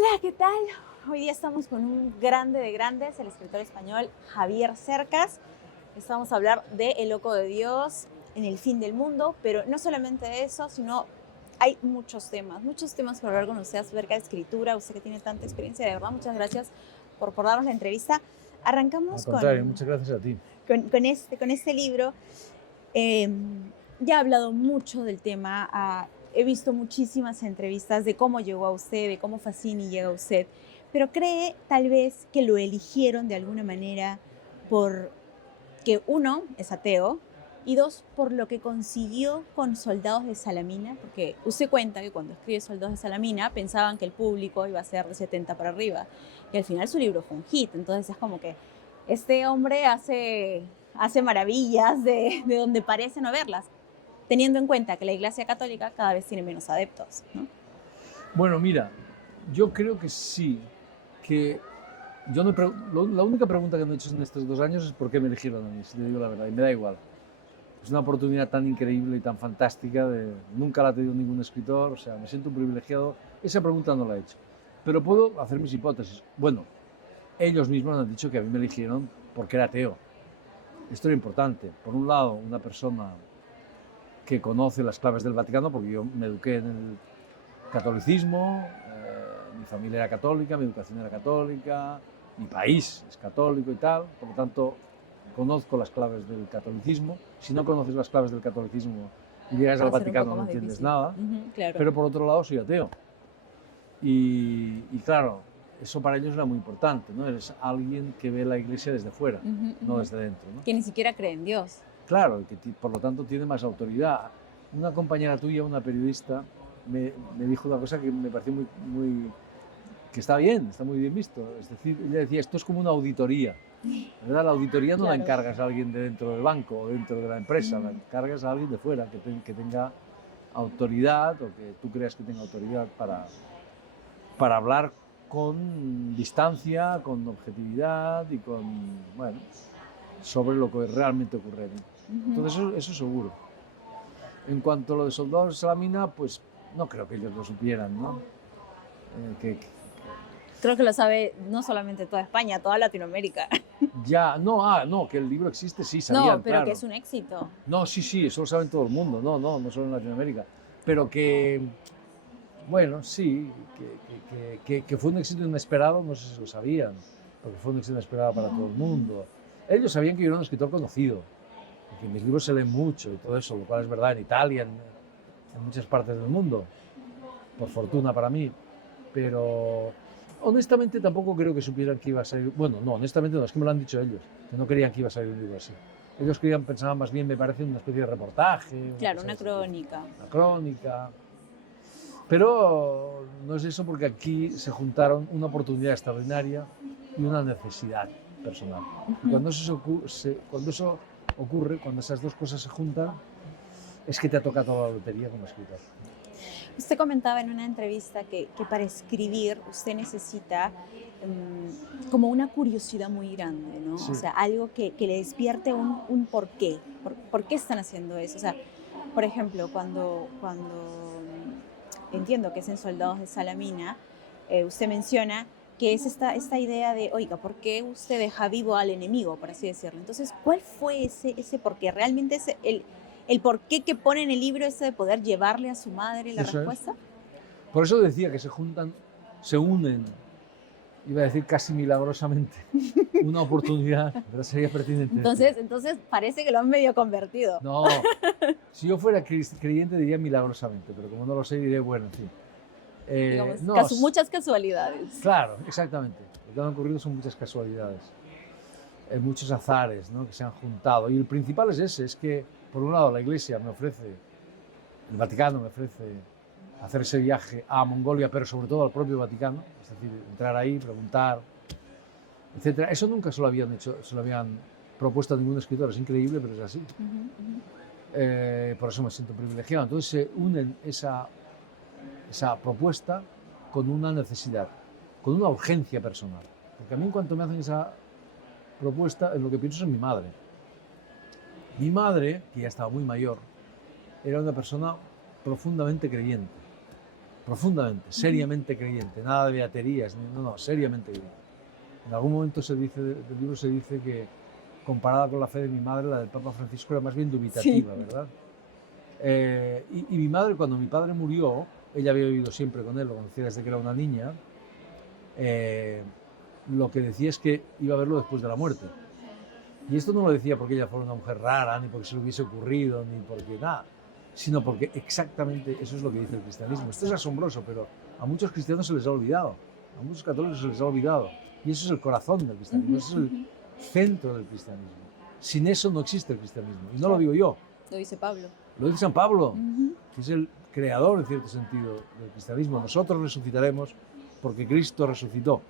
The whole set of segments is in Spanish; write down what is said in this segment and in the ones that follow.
Hola, ¿qué tal? Hoy día estamos con un grande de grandes, el escritor español Javier Cercas. Estamos a hablar de El Loco de Dios en el fin del mundo, pero no solamente eso, sino hay muchos temas para hablar con usted acerca de escritura, usted que tiene tanta experiencia, de verdad, muchas gracias por darnos la entrevista. Al Arrancamos contrario, muchas gracias a ti. con este libro. Eh, ya he hablado mucho del tema, he visto muchísimas entrevistas de cómo llegó a usted, de cómo Fassini llega a usted, pero cree tal vez que lo eligieron de alguna manera porque uno es ateo y dos, por lo que consiguió con Soldados de Salamina, porque usted cuenta que cuando escribe Soldados de Salamina pensaban que el público iba a ser de 70 para arriba y al final su libro fue un hit, entonces es como que este hombre hace maravillas de donde parece no verlas, teniendo en cuenta que la Iglesia Católica cada vez tiene menos adeptos, ¿no? Bueno, mira, yo creo que sí, que yo no la única pregunta que me he hecho en estos 2 años es por qué me eligieron a mí, si te digo la verdad, y me da igual. Es una oportunidad tan increíble y tan fantástica, nunca la ha tenido ningún escritor, o sea, me siento un privilegiado. Esa pregunta no la he hecho, pero puedo hacer mis hipótesis. Bueno, ellos mismos han dicho que a mí me eligieron porque era ateo. Esto era importante. Por un lado, una persona que conoce las claves del Vaticano, porque yo me eduqué en el catolicismo, mi familia era católica, mi educación era católica, mi país es católico y tal, por lo tanto conozco las claves del catolicismo. Si no conoces las claves del catolicismo y llegas al Vaticano no entiendes difícil. nada, Claro. pero por otro lado soy ateo. Y claro, eso para ellos era muy importante, ¿no? Eres alguien que ve la iglesia desde fuera, no desde dentro, ¿no? Que ni siquiera cree en Dios. Claro, que por lo tanto tiene más autoridad. Una compañera tuya, una periodista, me dijo una cosa que me pareció que está bien, está muy bien visto. Es decir, ella decía, esto es como una auditoría. ¿Verdad? La auditoría no la encargas a alguien de dentro del banco o dentro de la empresa, la encargas a alguien de fuera que tenga autoridad o que tú creas que tenga autoridad para hablar con distancia, con objetividad y bueno, sobre lo que realmente ocurre allí. Entonces eso seguro. En cuanto a lo de Soldados de Salamina, pues no creo que ellos lo supieran, ¿no? Creo que lo sabe no solamente toda España, toda Latinoamérica. Ya, no, que el libro existe, sí, sabían, No, pero claro. que es un éxito. No, sí, eso lo saben todo el mundo, no solo en Latinoamérica. Pero que, bueno, sí, que fue un éxito inesperado, no sé si lo sabían, porque fue un éxito inesperado para todo el mundo. Ellos sabían que yo era un escritor conocido, que mis libros se leen mucho y todo eso, lo cual es verdad en Italia, en muchas partes del mundo, por fortuna para mí, pero honestamente tampoco creo que supieran que iba a salir, bueno, no, honestamente no, es que me lo han dicho ellos, que no creían que iba a salir un libro así. Ellos pensaban más bien, me parece, una especie de reportaje. Claro, una crónica. Una crónica. Pero no es eso, porque aquí se juntaron una oportunidad extraordinaria y una necesidad personal. Y cuando eso ocurre, cuando esas dos cosas se juntan, es que te ha tocado la lotería como escritor. Usted comentaba en una entrevista que para escribir usted necesita como una curiosidad muy grande, ¿no? Sí. O sea, algo que le despierte un por qué. ¿Por qué están haciendo eso? O sea, por ejemplo, cuando entiendo que es en Soldados de Salamina, usted menciona que es esta idea de, oiga, ¿por qué usted deja vivo al enemigo, por así decirlo? Entonces, ¿cuál fue ese por qué? ¿Realmente es el por qué que pone en el libro ese de poder llevarle a su madre la respuesta? Por eso decía que se unen, iba a decir casi milagrosamente, una oportunidad, pero sería pertinente. Entonces parece que lo han medio convertido. No, si yo fuera creyente diría milagrosamente, pero como no lo sé diré, bueno, en fin. Digamos, muchas casualidades. Claro, exactamente. Lo que han ocurrido son muchas casualidades, muchos azares, ¿no?, que se han juntado. Y el principal es ese, es que por un lado la Iglesia me ofrece, el Vaticano me ofrece hacer ese viaje a Mongolia, pero sobre todo al propio Vaticano, es decir, entrar ahí, preguntar, etcétera. Eso nunca se lo habían propuesto a ningún escritor, es increíble, pero es así. Por eso me siento privilegiado. Entonces se unen esa propuesta con una necesidad, con una urgencia personal. Porque a mí, en cuanto me hacen esa propuesta, en lo que pienso es en mi madre. Mi madre, que ya estaba muy mayor, era una persona profundamente creyente. profundamente, seriamente creyente, nada de beaterías, no, seriamente creyente. En algún momento del libro se dice que, comparada con la fe de mi madre, la del Papa Francisco era más bien dubitativa, Sí. ¿verdad? Y mi madre, cuando mi padre murió, ella había vivido siempre con él, lo conocía desde que era una niña, lo que decía es que iba a verlo después de la muerte. Y esto no lo decía porque ella fuera una mujer rara, ni porque se le hubiese ocurrido, ni porque nada, sino porque exactamente eso es lo que dice el cristianismo. Esto es asombroso, pero a muchos cristianos se les ha olvidado, a muchos católicos se les ha olvidado. Y eso es el corazón del cristianismo, eso es el centro del cristianismo. Sin eso no existe el cristianismo. Y no lo digo yo, Lo dice Pablo. lo dice San Pablo, que es el creador, en cierto sentido, del cristianismo. Nosotros resucitaremos porque Cristo resucitó.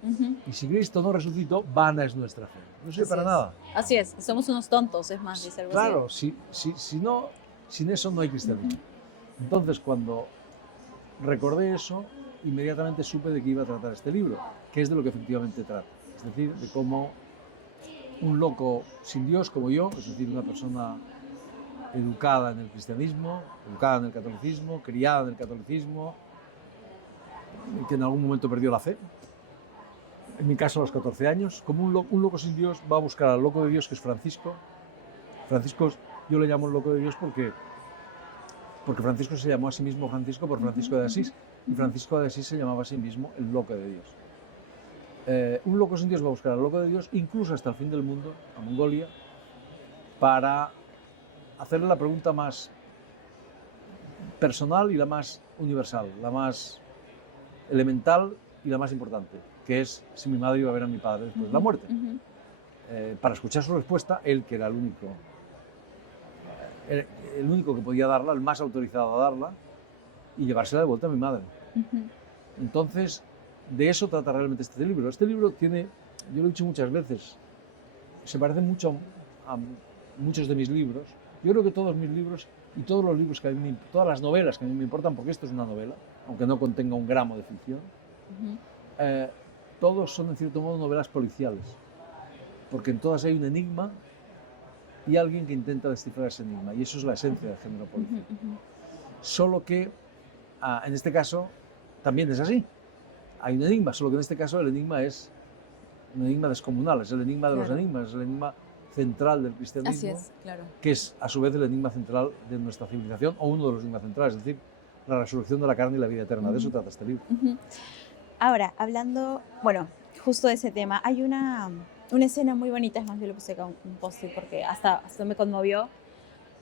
Y si Cristo no resucitó, vana es nuestra fe. No sirve para nada. Así es, somos unos tontos, es más, dice algo Claro, así. si no, sin eso no hay cristianismo. Entonces, cuando recordé eso, inmediatamente supe de qué iba a tratar este libro, que es de lo que efectivamente trata. Es decir, de cómo un loco sin Dios como yo, es decir, una persona educada en el cristianismo, educada en el catolicismo, criada en el catolicismo, que en algún momento perdió la fe, en mi caso a los 14 años, como un loco sin Dios va a buscar al loco de Dios, que es Francisco. Francisco, yo le llamo el loco de Dios porque Francisco se llamó a sí mismo Francisco por Francisco de Asís, y Francisco de Asís se llamaba a sí mismo el loco de Dios. Un loco sin Dios va a buscar al loco de Dios, incluso hasta el fin del mundo, a Mongolia, para hacerle la pregunta más personal y la más universal, la más elemental y la más importante, que es si mi madre iba a ver a mi padre después de la muerte. Para escuchar su respuesta, él, que era el único que podía darla, el más autorizado a darla, y llevársela de vuelta a mi madre. Entonces, de eso trata realmente este libro. Este libro tiene, yo lo he dicho muchas veces, se parece mucho a muchos de mis libros. Yo creo que todos mis libros y todos los libros todas las novelas que a mí me importan, porque esto es una novela, aunque no contenga un gramo de ficción, todos son en cierto modo novelas policiales, porque en todas hay un enigma y alguien que intenta descifrar ese enigma, y eso es la esencia del género policial. Solo que en este caso también es así. Hay un enigma, solo que en este caso el enigma es un enigma descomunal, es el enigma de los enigmas, es el enigma central del cristianismo, Así es, claro. Que es a su vez el enigma central de nuestra civilización, o uno de los enigmas centrales, es decir, la resurrección de la carne y la vida eterna. De eso trata este libro. Ahora, hablando, bueno, justo de ese tema, hay una escena muy bonita, es más, yo le puse acá un post-it porque hasta me conmovió,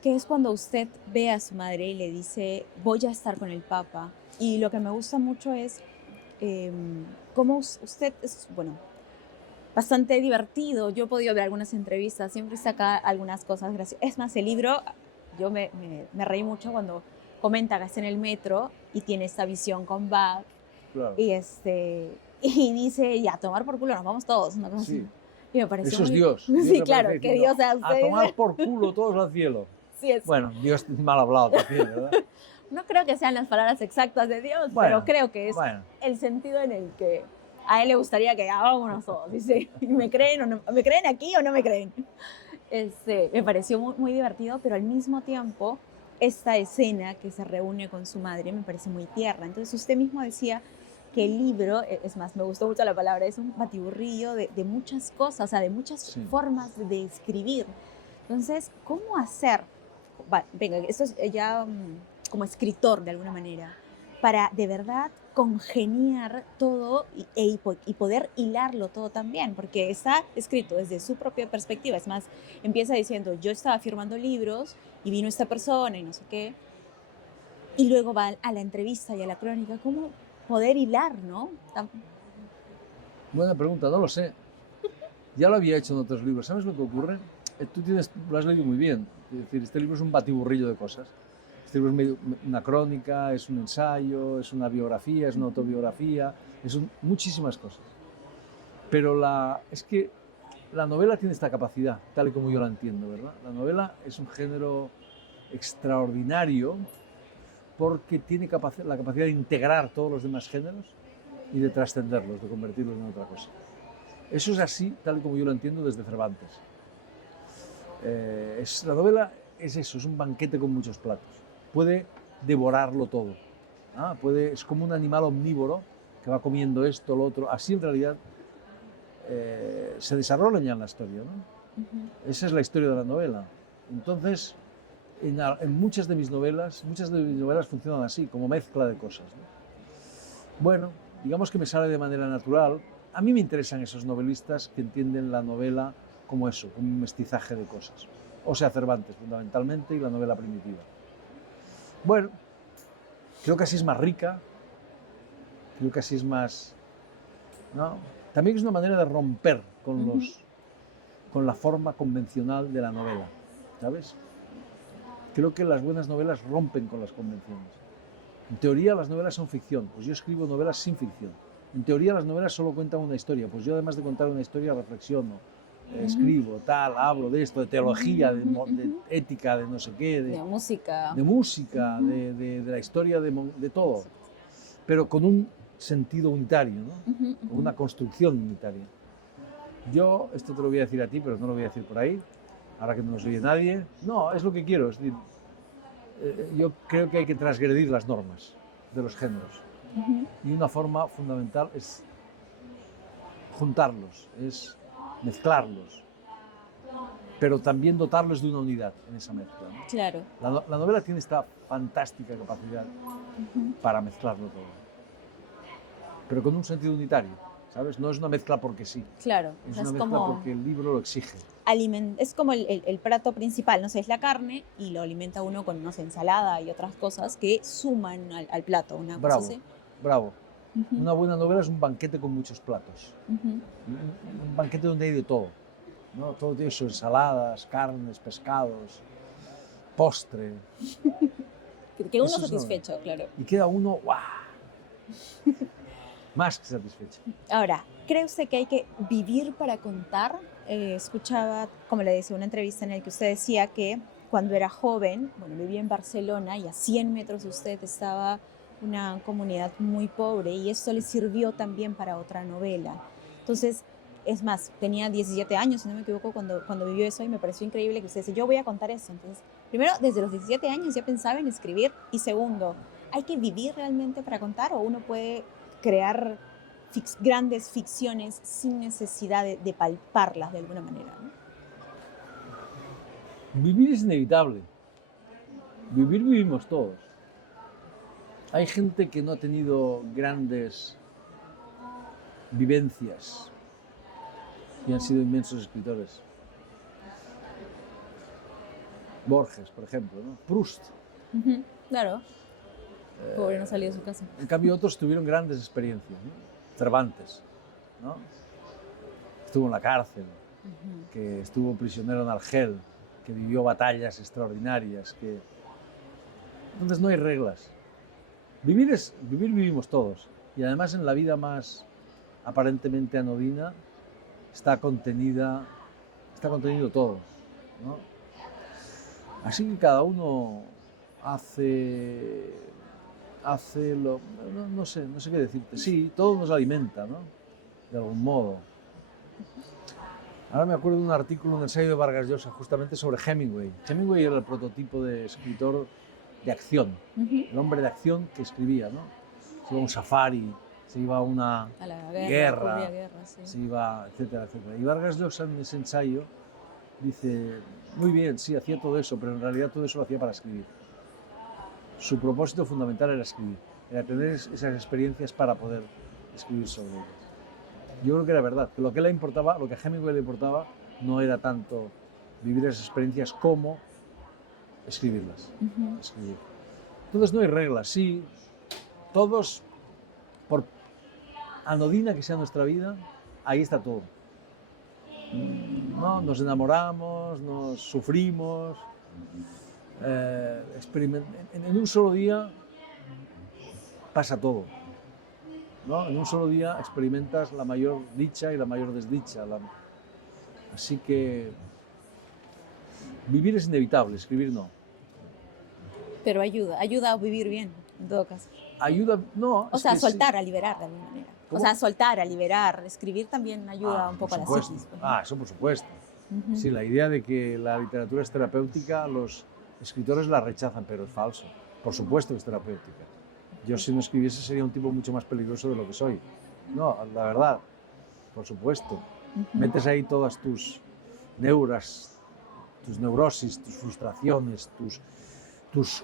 que es cuando usted ve a su madre y le dice, voy a estar con el Papa. Y lo que me gusta mucho es cómo usted es, bueno, bastante divertido. Yo he podido ver algunas entrevistas, siempre saca algunas cosas graciosas. Es más, el libro, yo me reí mucho cuando comenta que está en el metro y tiene esta visión con Bach. Claro. Y dice, ya, a tomar por culo, nos vamos todos. Una cosa así. Y me pareció eso es muy... Dios. Sí, claro, que Dios sea usted. A tomar por culo todos al cielo. Sí, es. Bueno, Dios es mal hablado también, ¿verdad? No creo que sean las palabras exactas de Dios, pero creo que es el sentido en el que a él le gustaría que vámonos todos. Dice, ¿me creen o no? ¿Me creen aquí o no me creen? Me pareció muy, muy divertido, pero al mismo tiempo esta escena que se reúne con su madre me parece muy tierna. Entonces usted mismo decía que el libro, es más, me gustó mucho la palabra, es un batiburrillo de muchas cosas, o sea, de muchas formas de escribir. Entonces, ¿cómo hacer? Venga, esto es ya como escritor de alguna manera, para de verdad congeniar todo y poder hilarlo todo también, porque está escrito desde su propia perspectiva. Es más, empieza diciendo, yo estaba firmando libros y vino esta persona y no sé qué, y luego va a la entrevista y a la crónica. ¿Cómo poder hilar, no? Buena pregunta, no lo sé. Ya lo había hecho en otros libros. ¿Sabes lo que ocurre? Tú lo has leído muy bien. Es decir, este libro es un batiburrillo de cosas. Este libro es una crónica, es un ensayo, es una biografía, es una autobiografía, muchísimas cosas. Pero es que la novela tiene esta capacidad, tal y como yo la entiendo, ¿verdad? La novela es un género extraordinario porque tiene la capacidad de integrar todos los demás géneros y de trascenderlos, de convertirlos en otra cosa. Eso es así, tal y como yo lo entiendo desde Cervantes. La novela es eso, es un banquete con muchos platos. Puede devorarlo todo. Es como un animal omnívoro que va comiendo esto, lo otro. Así en realidad se desarrolla ya en la historia, ¿no? Esa es la historia de la novela. Entonces, en muchas de mis novelas funcionan así, como mezcla de cosas, ¿no? Bueno, digamos que me sale de manera natural. A mí me interesan esos novelistas que entienden la novela como eso, como un mestizaje de cosas. O sea, Cervantes, fundamentalmente, y la novela primitiva. Bueno, creo que así es más rica, creo que así es más, ¿no? También es una manera de romper con la forma convencional de la novela, ¿sabes? Creo que las buenas novelas rompen con las convenciones. En teoría las novelas son ficción, pues yo escribo novelas sin ficción. En teoría las novelas solo cuentan una historia, pues yo además de contar una historia reflexiono, escribo, tal, hablo de esto, de teología, de ética, de no sé qué, De música. de música, de la historia, de todo, pero con un sentido unitario, ¿no? Con una construcción unitaria. Yo, esto te lo voy a decir a ti, pero no lo voy a decir por ahí, ahora que no nos oye nadie. No, es lo que quiero, es decir, yo creo que hay que transgredir las normas de los géneros. Y una forma fundamental es juntarlos, es mezclarlos, pero también dotarlos de una unidad en esa mezcla, ¿no? Claro. La novela tiene esta fantástica capacidad para mezclarlo todo, pero con un sentido unitario, ¿sabes? No es una mezcla porque sí. Claro. Es una mezcla porque el libro lo exige. Es como el plato principal, no sé, es la carne y lo alimenta uno con, no sé, ensalada y otras cosas que suman al plato. Una cosa así. Bravo. Una buena novela es un banquete con muchos platos. Un banquete donde hay de todo, ¿no? Todo eso, ensaladas, carnes, pescados, postre. Que uno satisfecho, claro. Y queda uno, ¡guau! Más que satisfecho. Ahora, ¿cree usted que hay que vivir para contar? Escuchaba, como le decía, una entrevista en la que usted decía que cuando era joven, bueno, vivía en Barcelona y a 100 metros de usted estaba una comunidad muy pobre y eso le sirvió también para otra novela. Entonces, es más, tenía 17 años, si no me equivoco, cuando vivió eso y me pareció increíble que usted dice, yo voy a contar eso. Entonces, primero, desde los 17 años ya pensaba en escribir y segundo, ¿hay que vivir realmente para contar o uno puede crear grandes ficciones sin necesidad de palparlas de alguna manera, ¿no? Vivir es inevitable. Vivimos todos. Hay gente que no ha tenido grandes vivencias y han sido inmensos escritores. Borges, por ejemplo, ¿no? Proust. Claro. Pobre, no salió de su casa. En cambio, otros tuvieron grandes experiencias, ¿no? Cervantes, ¿no? Estuvo en la cárcel, que estuvo prisionero en Argel, que vivió batallas extraordinarias, que... Entonces no hay reglas. Vivir vivimos todos. Y además en la vida más aparentemente anodina está contenido todo, ¿no? Así que cada uno hace lo... No sé qué decirte. Sí, todo nos alimenta, ¿no? De algún modo. Ahora me acuerdo de un artículo, un ensayo de Vargas Llosa, justamente sobre Hemingway. Hemingway era el prototipo de escritor de acción, el hombre de acción que escribía, ¿no? Se iba a un safari, se iba a una guerra, sí. Se iba, etcétera, etcétera. Y Vargas Llosa en ese ensayo dice, muy bien, sí, hacía todo eso, pero en realidad todo eso lo hacía para escribir. Su propósito fundamental era escribir, era tener esas experiencias para poder escribir sobre ellas. Yo creo que era verdad, que lo que a Hemingway le importaba no era tanto vivir esas experiencias como escribirlas. Escribir. Entonces no hay reglas, sí, todos, por anodina que sea nuestra vida, ahí está todo. ¿No? Nos enamoramos, nos sufrimos, en un solo día pasa todo, ¿no? En un solo día experimentas la mayor dicha y la mayor desdicha. Así que vivir es inevitable, escribir no. Pero ayuda a vivir bien, en todo caso. Ayuda, no. O sea, soltar, a liberar de alguna manera. ¿Cómo? O sea, soltar, a liberar, escribir también ayuda un poco a la psiquis. Eso por supuesto. Sí, la idea de que la literatura es terapéutica, los escritores la rechazan, pero es falso. Por supuesto que es terapéutica. Yo si no escribiese sería un tipo mucho más peligroso de lo que soy. No, la verdad, por supuesto. Metes ahí todas tus neuras, tus neurosis, tus frustraciones, tus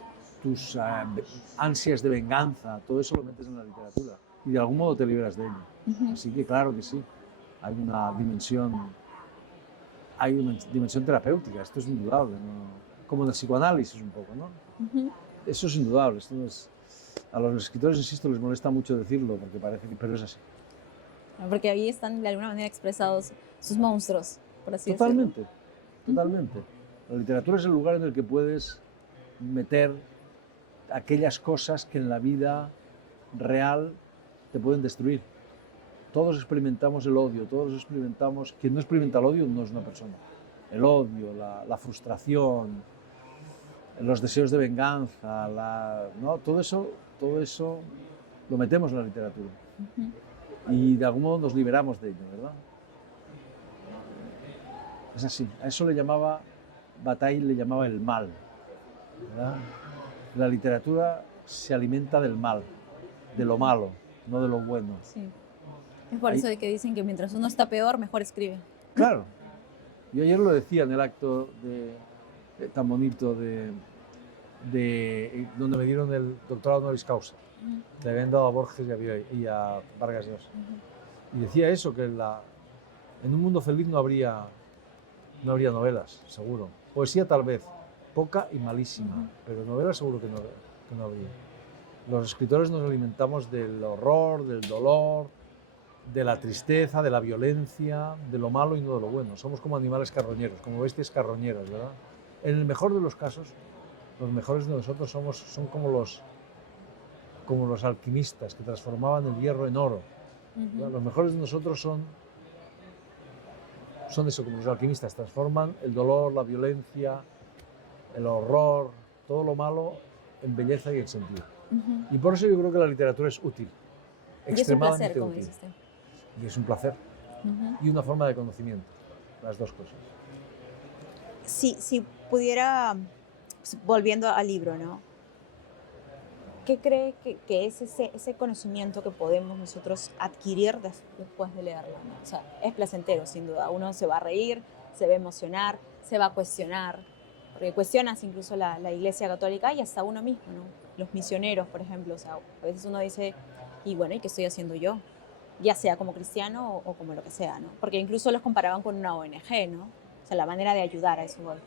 ansias de venganza, todo eso lo metes en la literatura y de algún modo te liberas de ello. Así que claro que sí, hay una dimensión terapéutica, esto es indudable, ¿no? Como en el psicoanálisis un poco, ¿no? Eso es indudable. A los escritores, insisto, les molesta mucho decirlo porque parece que, pero es así. Porque ahí están de alguna manera expresados sus monstruos, por así Totalmente, decirlo. totalmente. La literatura es el lugar en el que puedes meter aquellas cosas que en la vida real te pueden destruir. Todos experimentamos el odio, todos experimentamos... Quien no experimenta el odio no es una persona. El odio, la frustración, los deseos de venganza, ¿no? Todo eso lo metemos en la literatura. Y de algún modo nos liberamos de ello, ¿verdad? Es así. A eso le llamaba, Bataille le llamaba el mal, ¿verdad? La literatura se alimenta del mal, de lo malo, no de lo bueno. Sí. Es por eso de que dicen que mientras uno está peor, mejor escribe. Claro. Yo ayer lo decía en el acto tan bonito donde me dieron el doctorado honoris causa. Le habían dado a Borges y a Vargas Llosa. Y decía eso, que en un mundo feliz no habría novelas, seguro. Poesía tal vez, poca y malísima, pero novelas seguro que no habría. Los escritores nos alimentamos del horror, del dolor, de la tristeza, de la violencia, de lo malo y no de lo bueno. Somos como animales carroñeros, como bestias carroñeras, ¿verdad? En el mejor de los casos, los mejores de nosotros son como los alquimistas que transformaban el hierro en oro. Los mejores de nosotros son eso, como los alquimistas, transforman el dolor, la violencia, el horror, todo lo malo en belleza y en sentido. Y por eso yo creo que la literatura es útil, extremadamente útil. Y es un placer, como dice usted. Y es un placer. Y una forma de conocimiento, las dos cosas. Si pudiera, volviendo al libro, ¿no? ¿Qué cree que es ese conocimiento que podemos nosotros adquirir después de leerlo, ¿no? O sea, es placentero, sin duda. Uno se va a reír, se va a emocionar, se va a cuestionar, porque cuestionas incluso la Iglesia Católica y hasta uno mismo, ¿no? Los misioneros, por ejemplo. O sea, a veces uno dice, y bueno, ¿y qué estoy haciendo yo? Ya sea como cristiano o como lo que sea, ¿no? Porque incluso los comparaban con una ONG, ¿no? O sea, la manera de ayudar a eso voy.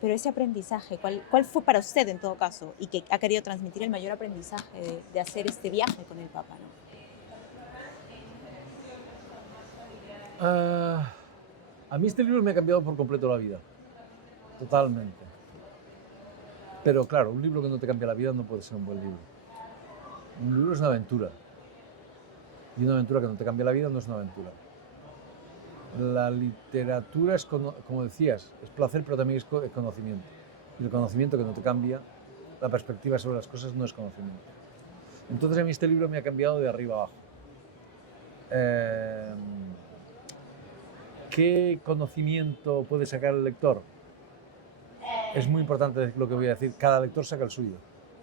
Pero ese aprendizaje, ¿cuál fue para usted en todo caso y que ha querido transmitir el mayor aprendizaje de hacer este viaje con el Papa, ¿no? A mí este libro me ha cambiado por completo la vida, totalmente. Pero claro, un libro que no te cambia la vida no puede ser un buen libro. Un libro es una aventura. Y una aventura que no te cambia la vida no es una aventura. La literatura es, como decías, es placer, pero también es conocimiento. Y el conocimiento que no te cambia, la perspectiva sobre las cosas no es conocimiento. Entonces a mí este libro me ha cambiado de arriba abajo. ¿Qué conocimiento puede sacar el lector? Es muy importante lo que voy a decir. Cada lector saca el suyo.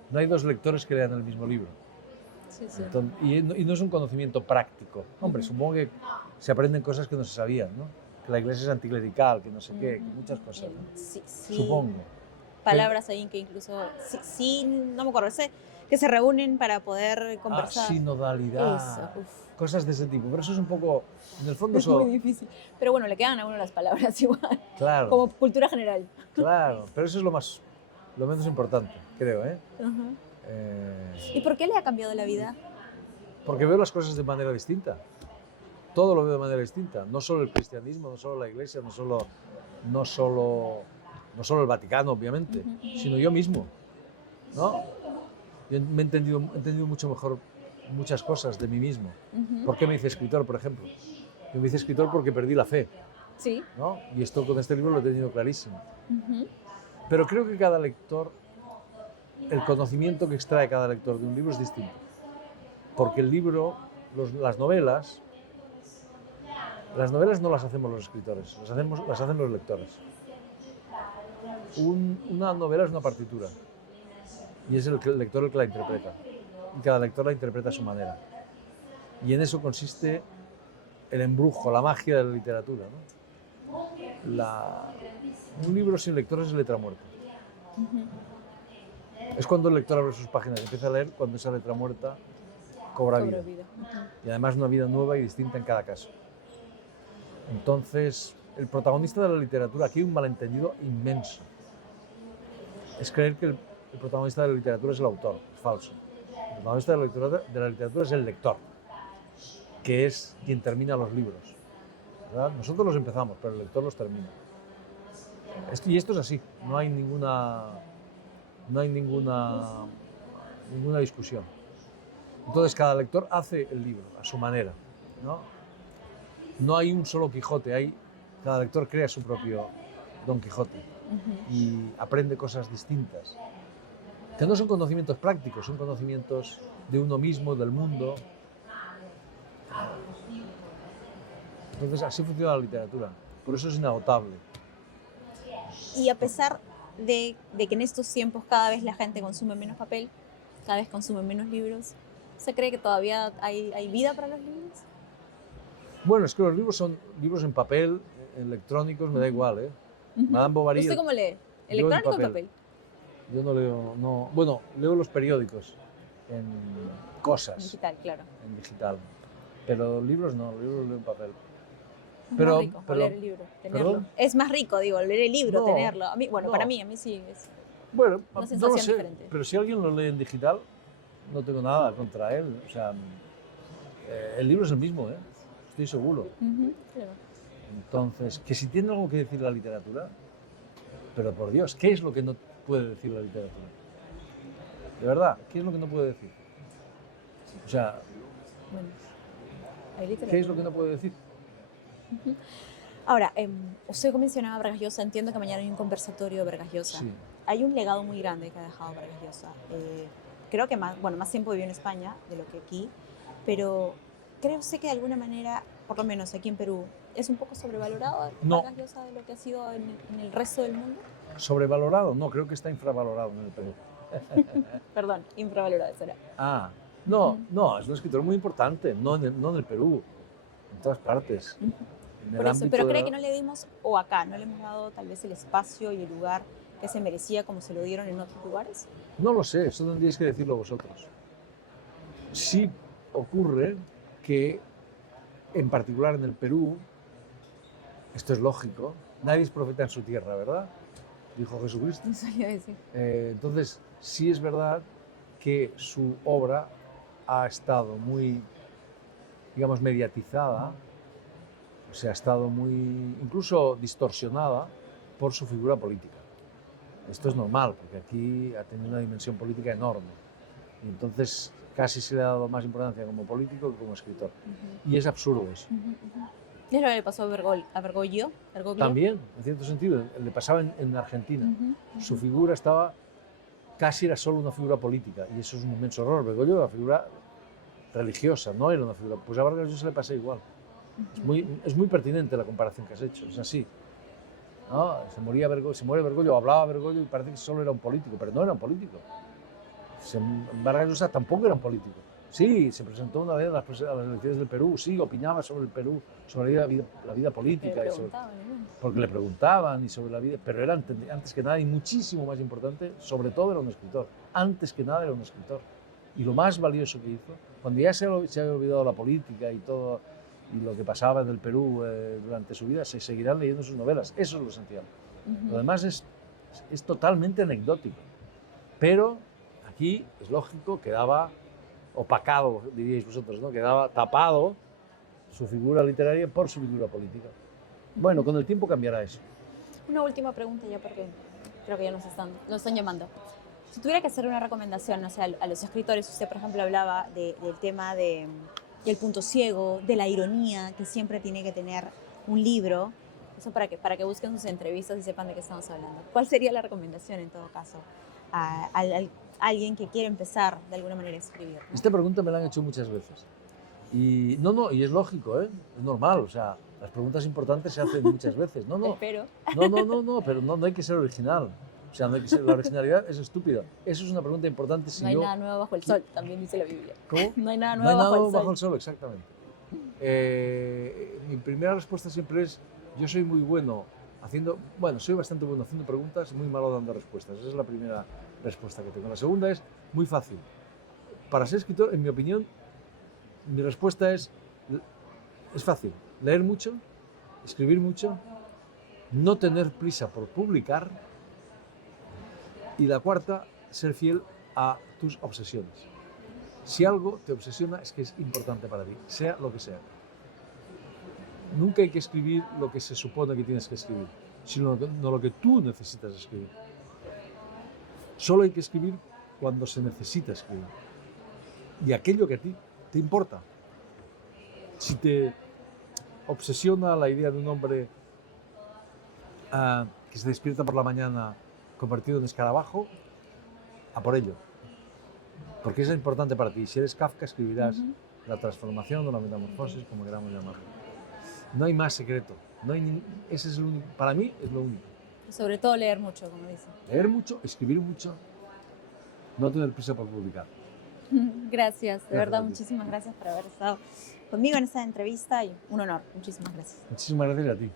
No hay dos lectores que lean el mismo libro. Sí, sí. Entonces, y no es un conocimiento práctico. Hombre, supongo que se aprenden cosas que no se sabían, ¿no? Que la iglesia es anticlerical, que no sé qué, que muchas cosas, ¿no? Sí. Supongo. Palabras ahí que incluso, sí, no me acuerdo, que se reúnen para poder conversar. Sinodalidad. Eso, cosas de ese tipo. Pero eso es un poco, en el fondo... Es muy difícil. Pero bueno, le quedan a uno las palabras igual. Claro. Como cultura general. Claro, pero eso es lo menos importante, creo, ¿eh? ¿Y por qué le ha cambiado la vida? Porque veo las cosas de manera distinta. Todo lo veo de manera distinta. No solo el cristianismo, no solo la iglesia, no solo el Vaticano, obviamente, sino yo mismo, ¿no? Yo me he entendido mucho mejor muchas cosas de mí mismo. ¿Por qué me hice escritor, por ejemplo? Yo me hice escritor porque perdí la fe, Sí. ¿no? Y esto con este libro lo he tenido clarísimo. Pero creo que cada lector, el conocimiento que extrae cada lector de un libro es distinto. Porque el libro, las novelas no las hacemos los escritores, las hacen los lectores. Una novela es una partitura. y es el lector el que la interpreta. Y cada lector la interpreta a su manera. Y en eso consiste el embrujo, la magia de la literatura, ¿no? Un libro sin lector es letra muerta. Es cuando el lector abre sus páginas y empieza a leer, cuando esa letra muerta cobra vida. Y además una vida nueva y distinta en cada caso. Entonces, el protagonista de la literatura, aquí hay un malentendido inmenso. Es creer que el protagonista de la literatura es el autor, es falso. El protagonista de la literatura es el lector, que es quien termina los libros, ¿verdad? Nosotros los empezamos, pero el lector los termina. Y esto es así, no hay ninguna discusión. Entonces cada lector hace el libro a su manera, ¿no? No hay un solo Quijote, cada lector crea su propio Don Quijote y aprende cosas distintas, que no son conocimientos prácticos, son conocimientos de uno mismo, del mundo. Entonces así funciona la literatura, por eso es inagotable. Y a pesar de que en estos tiempos cada vez la gente consume menos papel, cada vez consume menos libros, ¿se cree que todavía hay vida para los libros? Bueno, es que los libros son libros en papel, electrónicos, me da igual, ¿eh? Madame Bovary. ¿Usted cómo lee? ¿Electrónico o papel? Yo no leo, no. Bueno, leo los periódicos en cosas. En digital, claro. En digital. Pero libros no, los libros los leo en papel. Es más rico leer el libro, tenerlo. ¿Perdón? Es más rico, digo, leer el libro, No, tenerlo. A mí, bueno, no. para mí sí es Bueno, una no sensación lo sé, diferente. pero si alguien lo lee en digital, no tengo nada contra él. O sea, el libro es el mismo, ¿eh? Estoy seguro. Claro. Entonces, que si tiene algo que decir la literatura, pero por Dios, ¿qué es lo que no puede decir la literatura? De verdad, ¿qué es lo que no puede decir? O sea, Bueno, hay literatura. ¿qué es lo que no puede decir? Ahora, usted mencionaba a Vargas Llosa, entiendo que mañana hay un conversatorio de Vargas Llosa. Sí. Hay un legado muy grande que ha dejado Vargas Llosa. Creo que más tiempo vivió en España de lo que aquí, pero ¿cree usted que de alguna manera, por lo menos aquí en Perú, es un poco sobrevalorado Vargas Llosa de lo que ha sido en el resto del mundo? ¿Sobrevalorado? No, creo que está infravalorado en el Perú. Perdón, infravalorado será. No, es un escritor muy importante, no en el Perú, en todas partes. Por eso, pero ¿cree que no le dimos, o acá, no le hemos dado tal vez el espacio y el lugar que se merecía como se lo dieron en otros lugares? No lo sé, eso tendríais que decirlo vosotros. Sí ocurre que, en particular en el Perú, esto es lógico, nadie es profeta en su tierra, ¿verdad? Dijo Jesucristo. Eso iba a decir. Entonces, sí es verdad que su obra ha estado muy, digamos, mediatizada, o sea, ha estado muy, incluso distorsionada por su figura política. Esto es normal, porque aquí ha tenido una dimensión política enorme. Y entonces casi se le ha dado más importancia como político que como escritor. Y es absurdo eso. ¿Y es lo que le pasó a Bergoglio? También, en cierto sentido, le pasaba en Argentina. Su figura casi era solo una figura política, y eso es un inmenso error. Bergoglio era una figura religiosa, no era una figura. Pues a Vargas Llosa le pasa igual. Es muy pertinente la comparación que has hecho, es así. ¿No? Se muere Bergoglio, hablaba Bergoglio y parece que solo era un político, pero no era un político. Vargas Llosa tampoco era un político. Sí, se presentó una vez a las elecciones del Perú, sí, opinaba sobre el Perú, sobre la vida política, porque le preguntaban y sobre la vida, pero era antes que nada y muchísimo más importante, sobre todo era un escritor, antes que nada era un escritor. Y lo más valioso que hizo, cuando ya se había olvidado la política y todo, y lo que pasaba en el Perú durante su vida, se seguirán leyendo sus novelas, eso es lo esencial. Lo demás es totalmente anecdótico, pero aquí es lógico, quedaba opacado, diríais vosotros, ¿no? Quedaba tapado su figura literaria por su figura política. Bueno, con el tiempo cambiará eso. Una última pregunta ya, porque creo que ya nos están llamando. Si tuviera que hacer una recomendación, o sea, a los escritores, usted por ejemplo hablaba del tema del punto ciego, de la ironía que siempre tiene que tener un libro, eso para que busquen sus entrevistas y sepan de qué estamos hablando. ¿Cuál sería la recomendación en todo caso a alguien que quiere empezar de alguna manera a escribir, ¿no? Esta pregunta me la han hecho muchas veces. Y y es lógico, ¿eh? Es normal, o sea, las preguntas importantes se hacen muchas veces. Espero. Pero no hay que ser original. O sea, no hay que ser, la originalidad es estúpida. Eso es una pregunta importante. Si No hay yo, nada nuevo bajo el sol, también dice la Biblia. ¿Cómo? No hay nada No nuevo hay nada bajo el bajo sol. el sol, exactamente. Mi primera respuesta siempre es, yo soy muy bueno haciendo, bueno, soy bastante bueno haciendo preguntas y muy malo dando respuestas. Esa es la primera respuesta que tengo. La segunda es muy fácil. Para ser escritor, en mi opinión, mi respuesta es fácil. Leer mucho, escribir mucho, no tener prisa por publicar y la cuarta, ser fiel a tus obsesiones. Si algo te obsesiona es que es importante para ti, sea lo que sea. Nunca hay que escribir lo que se supone que tienes que escribir, sino no lo que tú necesitas escribir. Solo hay que escribir cuando se necesita escribir. Y aquello que a ti te importa. Si te obsesiona la idea de un hombre que se despierta por la mañana convertido en escarabajo, a por ello. Porque eso es importante para ti. Si eres Kafka, escribirás la transformación o la metamorfosis, como queramos llamarlo. No hay más secreto. No hay ese es el único. Para mí es lo único. Y sobre todo leer mucho, como dicen. Leer mucho, escribir mucho, no tener prisa por publicar. Gracias, de verdad, a ti. muchísimas gracias por haber estado conmigo en esta entrevista y un honor. Muchísimas gracias. Muchísimas gracias a ti.